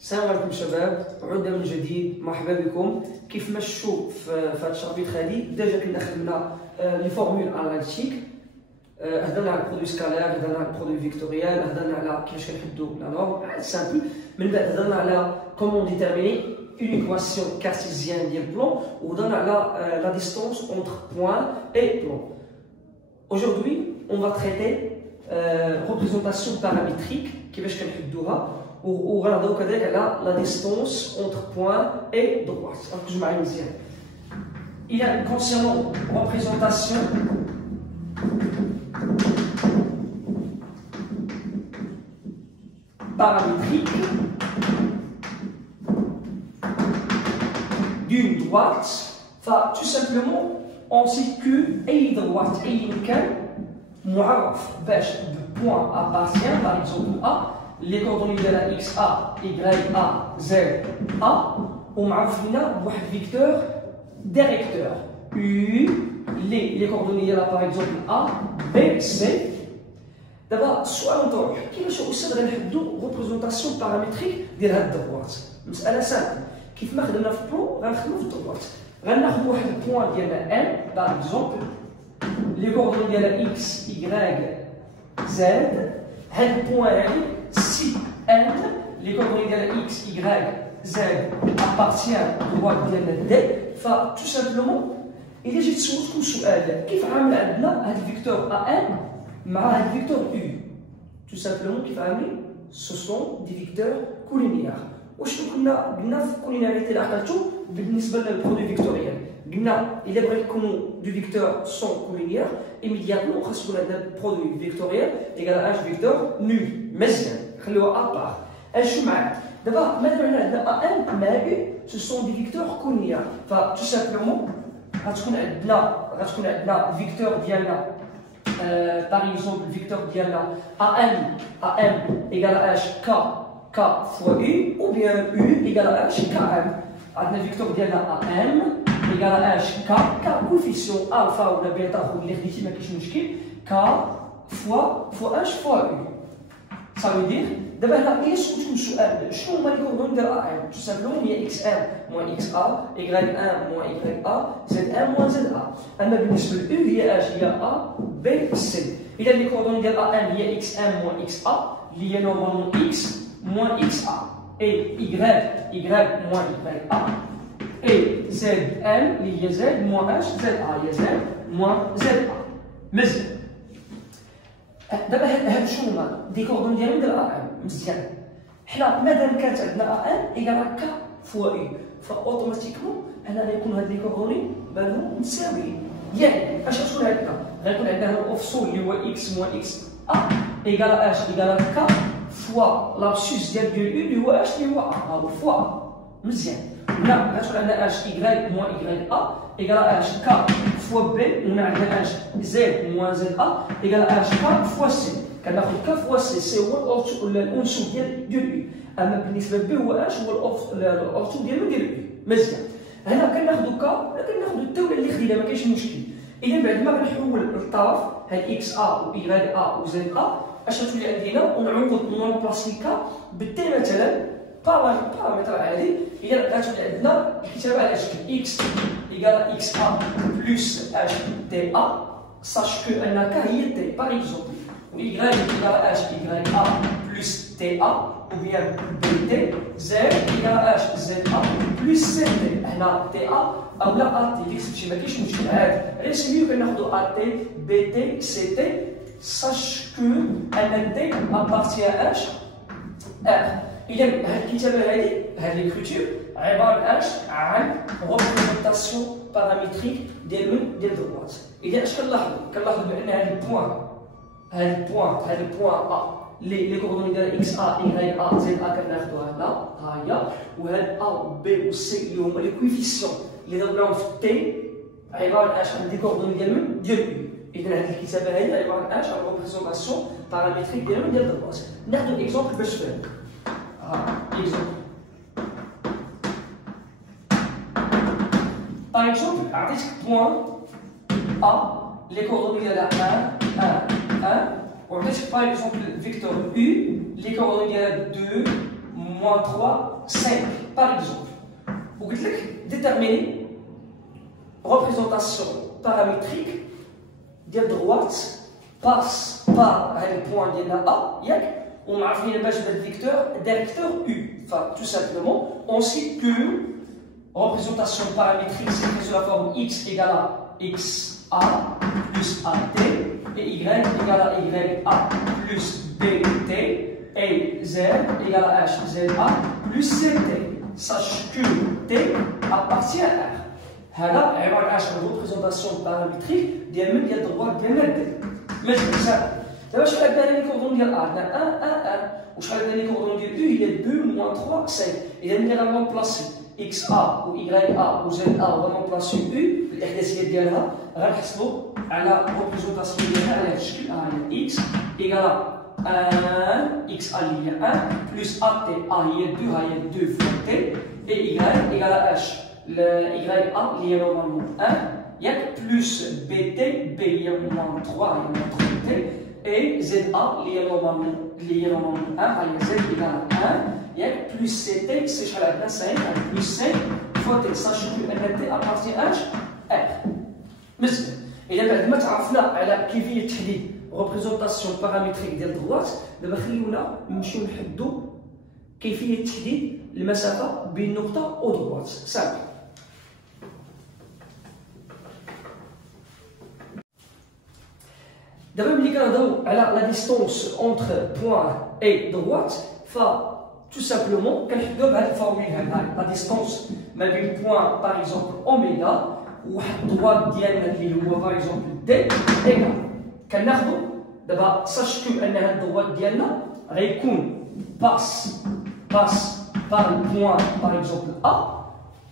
السلام عليكم شباب، عودة من جديد. مرحبا بكم. كيف ما شفتوا في هذا الشابيتر هذه ديجا كنا خدمنا لي فورمول اناليتيك، هضرنا على البرودوي سكالير، هضرنا على البرودوي فيكتوريال، هضرنا على كيفاش كنحدوا لا نورم سامبل. من بعد هضرنا على كومون ديتيرميني une équation cartésienne ديال بلون، وهضرنا على la distance entre point et plan. Aujourd'hui, on va traiter représentation paramétrique كيفاش كنحدوها، وغنهضروا كذلك على la distance entre point et droite. ركزوا معايا مزيان. Il y a concernant représentation paramétrique d'une droite, tout simplement on sait que أي droite أي كان معرف باش point appartient par exemple A les coordonnées de la x a y a z a ومعرف لنا بواحد فيكتور ديريكتور u les coordonnées ديالها par exemple a b c. دابا السؤال نطرح كيفاش استاذ غنحدوا ريبريزونطاسيون بارامتريك ديال هاد الدروات. مساله سامبل، كيف ما خدمنا في البلون غنخدموا في الدروات. غناخذ واحد البوان ديالنا ان باغ اكزومبل لي كوردوني ديالها اكس y زد. هاد البوان هادي سي ان لي كوردوني ديالها اكس y زد ابارتيان دروات ديالنا دي. فتو سامبلومون الا جيت سولتكم سؤال كيف عامل عندنا هاد الفيكتور ان مع هاد الفيكتور u، تو سامبلومون كيف عاملين سو سون دي فيكتور كولينيير. واش كنا قلنا في الكولينياريتي اللي عقلتو بالنسبه للبرودوي فيكتوريال؟ قلنا الا بغيت يكونوا دو فيكتور سون كولينيير ايميدياتمون خاص يكون عندنا برودوي فيكتوريال ايكال اش فيكتور نول. مزيان خليوها ابار. اشو معاك دابا مادام عندنا ان مع u سو سون دي فيكتور كولينيير، فتو سامبلومون غتكون عندنا فيكتور ديالنا par exemple le vecteur ديالنا am égale à h k fois u, ou bien u égale à h km. عندنا الفيكتور ديالنا am égale à h k coefficient alpha ولا بيتا خويا اللي خديتي ما كاينش مشكل k fois h fois u. Ça veut dire دابا هنا الا سولتكم سؤال شنو هما لي كوردوني ديال am؟ تو سامبلومون هي x am موان x a y am موان y a z am موان z a. اما بالنسبه ل u هي h هي a b c. اذا لي كوردوني ديال am هي x am موان x a اللي هي نورمالمون x موان x a et y موان y a et z am اللي هي z موان h z a هي z موان z a. مزيان. دابا هاد شنو هما دي كوردون ديالهم ديال ام. مزيان. حنا مادام كانت عندنا ام ايكال ك فوا اي فاوتوماتيكمون انا غيكون هاد لي كوردوني بانهم متساويين. يعني اش غتكون عندنا؟ غيكون عندنا الاوفسول اللي هو اكس موان اكس ا ايكال اش ايكال ك فوا لابسوس ديال او اللي هو اش اللي هو ا فوا. مزيان. هنا غتكون عندنا اش اي موان اي ا ايكال اش ك فوا بي، وهنا عندنا اش زد موان زد ا ايكال اش ك فوا سي. كناخذ ك فوا سي، سي هو الانسو ديال يو. اما بالنسبه بي هو اش هو الاورتو ديالو ديال يو. مزيان. هنا كناخذ ك ولا كناخذ الدوله اللي خدينا ما كاينش مشكل. اذا بعد ما غنحول الطرف هاد اكس ا و y ا و زد ا اش غتولي عندنا؟ ونعوض نونبلاسي ك بالتي مثلا بارامتر عادي. اذا غتولي عندنا الكتابه على شكل اكس ايكال اكس ا بلس اش تي ا ساش كو ان ك هي تي باغ اكزومبل، و y ايكال اش y ا بلس تي ا ou bien bt z ايكال اش زد ا بلس سي تي. هنا تي ا او لا ا تي ديك الشيء ما كاينش مشكل عادي. علاش ميو كناخذوا ا تي بي تي سي تي ساش كو ان تي ابارتي اش ار. اذا هاد الكتابه هذه هاد ليكريتور عباره عن ريبريزونطاسيون بارامتريك ديال دروات. اذا اش كنلاحظوا بان هاد البوان ا لي كوردوني ديال اكس ا y ا z ا كناخذوها هنا ها هي، وهاد ا و بي و سي اللي هما لي كويفيسيون اللي ضربناهم في تي عباره عن دي كوردوني ديال يو. اذا هاد الكتابه هذه عباره عن ريبريزونطاسيون بارامتريك ديال دروات. ناخذ اكزومبل باش تفهم. exemple. Par exemple, عطيتك point A, les coordonnées ديالها 1 1 وعطيتك par exemple vecteur U, les coordonnées ديالها 2 moins 3, 5, par exemple. Ou déterminer représentation paramétrique de droite passe par le point de A, on a fait le vecteur directeur U. Enfin, tout simplement, on sait que représentation paramétrique, c'est sous la forme x égale à xa plus at et y égale à ya plus bt et z égale à hza plus ct. Sache que t appartient à R. هذا عبارة عن représentation paramétrique ديال الدروات ديالنا د. مثلا دابا شحال عندنا لي كوردون ديال A؟ عندنا 1 1 1 وشحال عندنا لي كوردون ديال U؟ هي 2 moins 3 5. إذا ملي غنرومبلاسي XA و YA و ZA وغنرومبلاسي U الإحداثيات ديالها غنحصلوا على représentation ديالها على هذا الشكل. هي X égale 1 XA اللي هي 1 plus AT A هي 2 ها هي 2 fois T et Y égale à H. Le YA lié normalement 1, plus BT, B il y a moins 3, il y a moins 3T, et ZA lié normalement 1, il y a Z égale à 1, plus CT, c'est 5, plus 5 fois T, sachant que NT appartient à R. Mais, إذا بعد ما تعرفنا على كيفية تحديد représentation paramétrique ديال الدروات، دابا خليونا نمشيو نحددو كيفية تحديد المسافة بين نقطة ودروات. سامح. D'abord, ملي كنهضروا على la distance entre point et droite, tout simplement كنحددوا بهذه الفورمule هذه la distance ما بين point par exemple اوميغا وواحد الدروات ديالنا اللي هو par exemple d ايغال. كناخذوا دابا ساش كو ان هاد الدروات ديالنا غيكون باس par le point par exemple A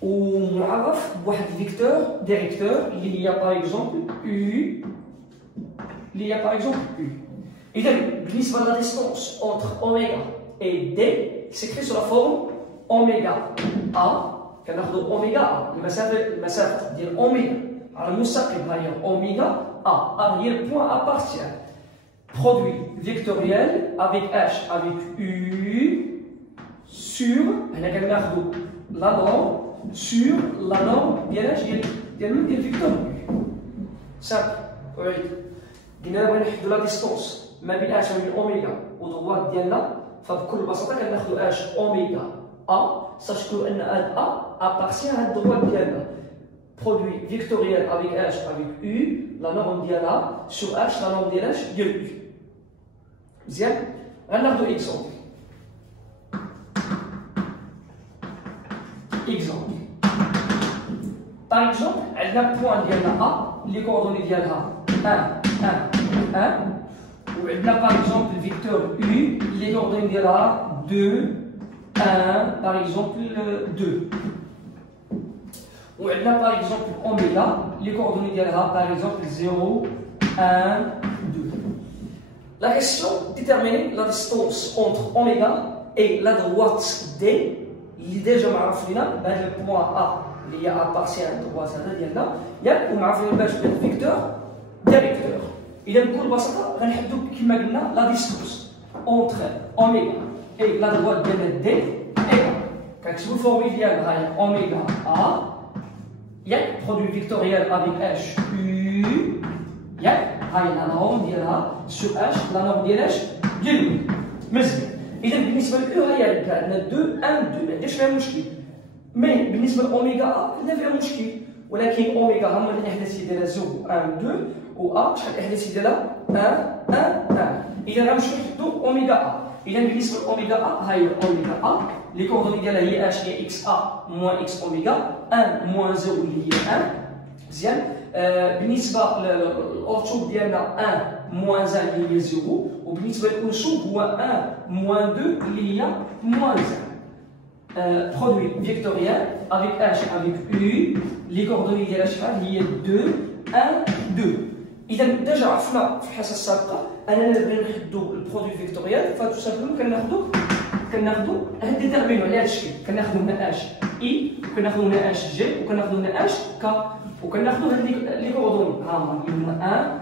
ومعرف بواحد الفيكتور ديريكتور اللي هي par exemple U. Il y a par exemple U. Et donc, la distance entre oméga et D s'écrit sur la forme oméga A, car oméga A, المسافة ديال oméga على المستقيم هي oméga A, هي le point appartient. Produit vectoriel avec H avec U sur la norme sur la norme ديال H ديال vecteur U. Simple. Oui. قلنا بغينا نحددو لا ديستونس ما بين اش وبين اوميغا ودروات ديالنا فبكل بساطه كناخدو اش اوميغا ا ساشكو ان هاد ا ابارتيان هاد الدروات ديالنا برودوي فيكتوريال افيك اش افيك يو لا نورم ديالها سو اش لا نورم ديال اش ديال يو. مزيان غناخدو اكزومبل باغ اكزومبل عندنا بوان ديالنا ا اللي كوردوني ديالها 1 وعندنا par exemple le vecteur U les coordonnées ديالها 2 1 par exemple 2 وعندنا par exemple oméga les coordonnées ديالها par exemple 0 1 2. La question déterminer la distance entre oméga et la droite D اللي ديجا معروف لينا بهذا البوان A اللي هي appartient للدروات هذا ديالنا ياك ومعروفين باش بهذا الفيكتور ديريكتور. إذا بكل بساطة غنحددو كما قلنا لا ديستونس اونتر اوميغا اي لا دروات ديالنا دي ايغال كنكتبو الفورميل ديالها هي اوميغا ا ياك برودوي فيكتوريال افيك اش يو ياك هاي لا نورم ديالها سو اش لا نورم ديال اش ديال يو. مزيان إذا بالنسبة لأو هي عندنا 2 1 2 ما عندناش فيها مشكل. مي بالنسبة لأوميغا ا عندنا فيها مشكل ولكن اوميغا هما الاحداثيه ديالها 0 1 2 و ا شحال الاحداثيه ديالها 1 1 1. اذا غنمشيو نحدو اوميغا ا. اذا بالنسبه لاوميغا ا هاي اوميغا ا لي كوردوني ديالها هي اش هي اكس ا موان اكس اوميغا 1 موان 0 اللي هي 1. مزيان بالنسبه للاورتوب ديالنا 1 موان 1 اللي هي 0 وبالنسبه للانسوب هو 1 موان 2 اللي هي موان 1. Produit vectoriel avec H avec U, les coordonnées ديال شحال هي 2 1 2. إذا ديجا عرفنا في الحصة السابقة أننا بغينا نحددو البرودوي فيكتوريال فتو سامبلومون كناخدو ديتيرمينو على هذا الشكل كناخدو هنا اش اي وكناخدو هنا اش جي وكناخدو هنا اش كا وكناخدو هاد لي كوردوني ها هما اللي هما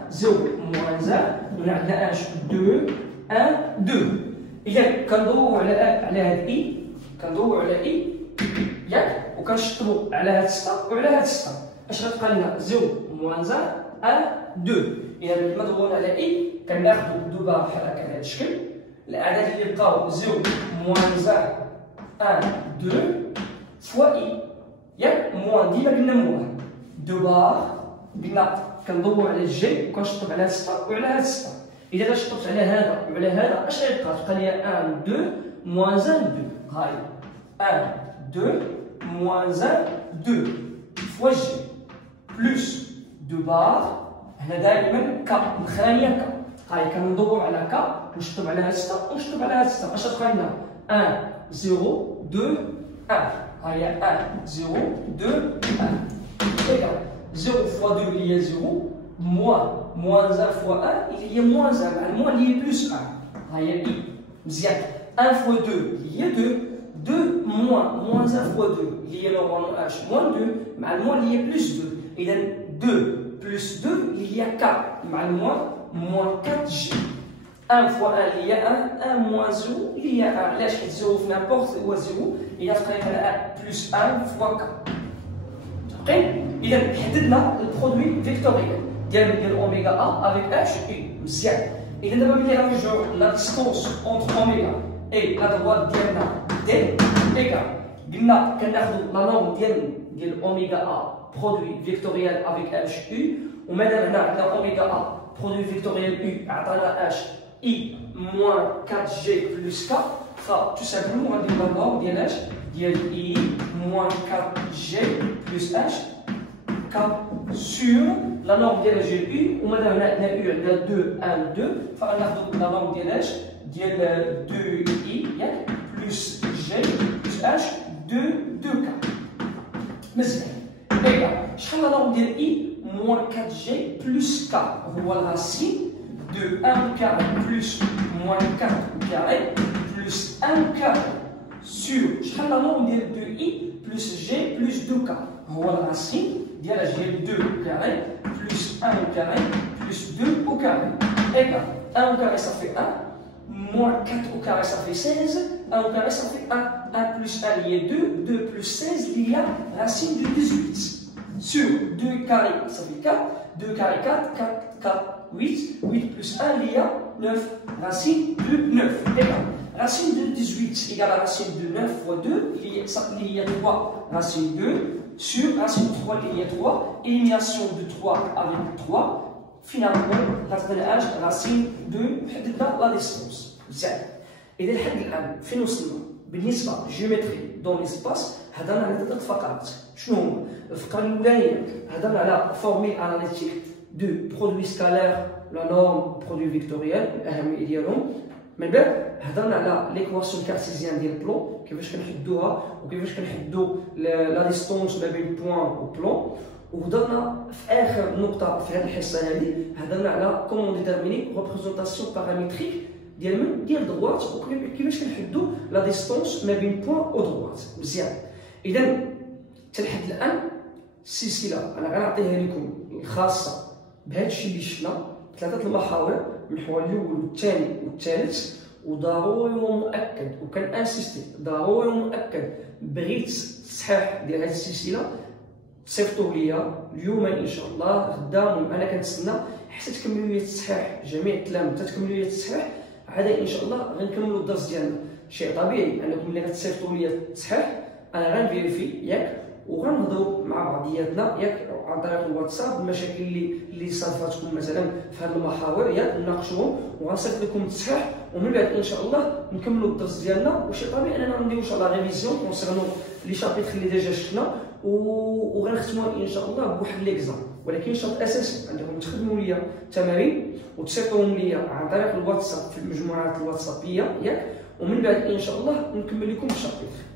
1 0 موان 1 وهنا عندنا اش 2 1 2. إذا كندورو على هاد اي كندورو على اي ياك وكنشطبو على هاد 6 وعلى هاد 6 اش غتبقى لنا 0 موان 1 2. اذا كما دورنا على اي كناخدو دوبا بحال هكا بهذا الشكل الاعداد اللي بقاو 0 موان 1 2 فوا اي ياك موان ديما قلنا موان دو بار قلنا كندورو على الجي وكنشطب على هاد 6 وعلى هاد 6. اذا شطبت على هذا وعلى هذا اش غيبقى؟ تبقى لي 1 2 موان 1 2 هاي 1 2 موان 1 2 فوا جي بلوس دو بار هنا دائما كا الخانيه كا هاي كندورو على كا ونشطب على هاد 6 ونشطب على هاد 6 اش غتبقى لنا 1 0 2 1 هاي 1 0 2 1 égal 0 fois 2 il y a 0 moins 1 fois 1 il y a moins 1 مع الموان il y a plus 1 هاي i مزيان 1 fois 2 il y a 2 2 moins 1 fois 2 il y a normalement h moins 2 مع الموان il y a plus 2 اذا 2 plus 2 il y a 4 مع الموان moins 4g 1 fois 1 il y a 1 1 moins 0 il y a 1 علاش حيت 0 في n'importe هو 0 اذا بقينا 1 plus 1 fois 4 إذا حددنا البرودوي فيكتوريال ديال اوميغا ا افيك اتش اي مزيان. إذا دابا ملي نرجعو لا ديستونس اونتر اوميغا اي لا دروات ديالنا دي ايكال قلنا كناخدو لا نورم ديال اوميغا ا برودوي فيكتوريال افيك اتش اي ومادام هنا عندنا اوميغا ا برودوي فيكتوريال اي عطانا اتش اي موان 4 جي بلس 4 ف تو سامبلومون غنديرو لا نورم ديال اتش ديال اي موان 4 جي بلس اتش K sur la norme ديال جي U ومادام هنا عندنا U عندنا 2 1 2 فغناخدو لا نورم ديال اش ديال 2 I ياك بلس جي بلس اش 2 K مزيان. إيكال شحال لا نورم ديال I موان 4 جي بلس K هو الراسين de 1 carré plus moins 4 carré plus 1 carré sur شحال لا نورم ديال 2 I plus G plus 2K هو الراسين ديال اش ديال 2 carré plus 1 carré plus 2 au carré égal 1 au carré ça fait 1 moins 4 au carré ça fait 16 1 au carré ça fait 1 1 plus 1 lié 2 2 plus 16 il y a racine de 18 sur 2 carré ça fait 4 2 carré 4 4 4 8 8 plus 1 il y a 9 racine de 9 égal racine de 18 égale à racine de 9 fois 2 il y a 3 racine 2 sur racine 3 il y a 3 élimination de 3 avec 3 finalement غتبان racine de حددنا لا ديستونس مزيان. اذا لحد الان فين وصلنا بالنسبه جيومتري دون ليسباس هضرنا على 3 فقرات. شنو هما؟ الفقره الاولانيه هضرنا على فورميل اناليتيك دو برودوي سكالير لا نورم برودوي فيكتوريال الاهميه ديالهم. من بعد هضرنا على ليكواسيون كارتيزيان ديال البلون كيفاش كنحدوها وكيفاش كنحدو لا ديستونس ما بين بوان و بلون. وهضرنا في اخر نقطه في هذه الحصه هذه هضرنا على كومون ديتيرميني ريبريزونطاسيون بارامتريك ديال من ديال دروات وكيفاش كنحدو لا ديستونس ما بين بوان و دروات مزيان. اذا حتى لحد الان السلسله انا غنعطيها لكم الخاصه بهذا الشيء اللي شفنا 3 المحاور المحور الاول والثاني والثالث. وضروري ومؤكد وكان انسيستي ضروري ومؤكد بغيت التصحيح ديال هذه السلسله تصيفطوا ليا اليوم ان شاء الله غدا. انا كنتسنى حتى تكملوا لي التصحيح جميع التلاميذ حتى تكملوا لي التصحيح عاد ان شاء الله غنكملوا الدرس ديالنا. شيء طبيعي انكم ملي غتصيفطوا لي التصحيح انا غنفيريفي ياك وغنهضروا مع بعضياتنا ياك عن طريق الواتساب المشاكل اللي صادفتكم مثلا في هذه المحاور ياك نناقشوهم وغنصيفط لكم التصحيح ومن بعد ان شاء الله نكملوا الدرس ديالنا. وشي طبيعي اننا غنديروا ان شاء الله ريفيزيون كونسيرنو لي شابيتر اللي ديجا شفنا وغنختموا ان شاء الله بواحد ليكزام. ولكن الشرط الاساسي انكم تخدموا ليا تمارين وتصيفطوهم ليا عن طريق الواتساب في المجموعات الواتسابيه ياك ومن بعد ان شاء الله نكمل لكم الشابيتر.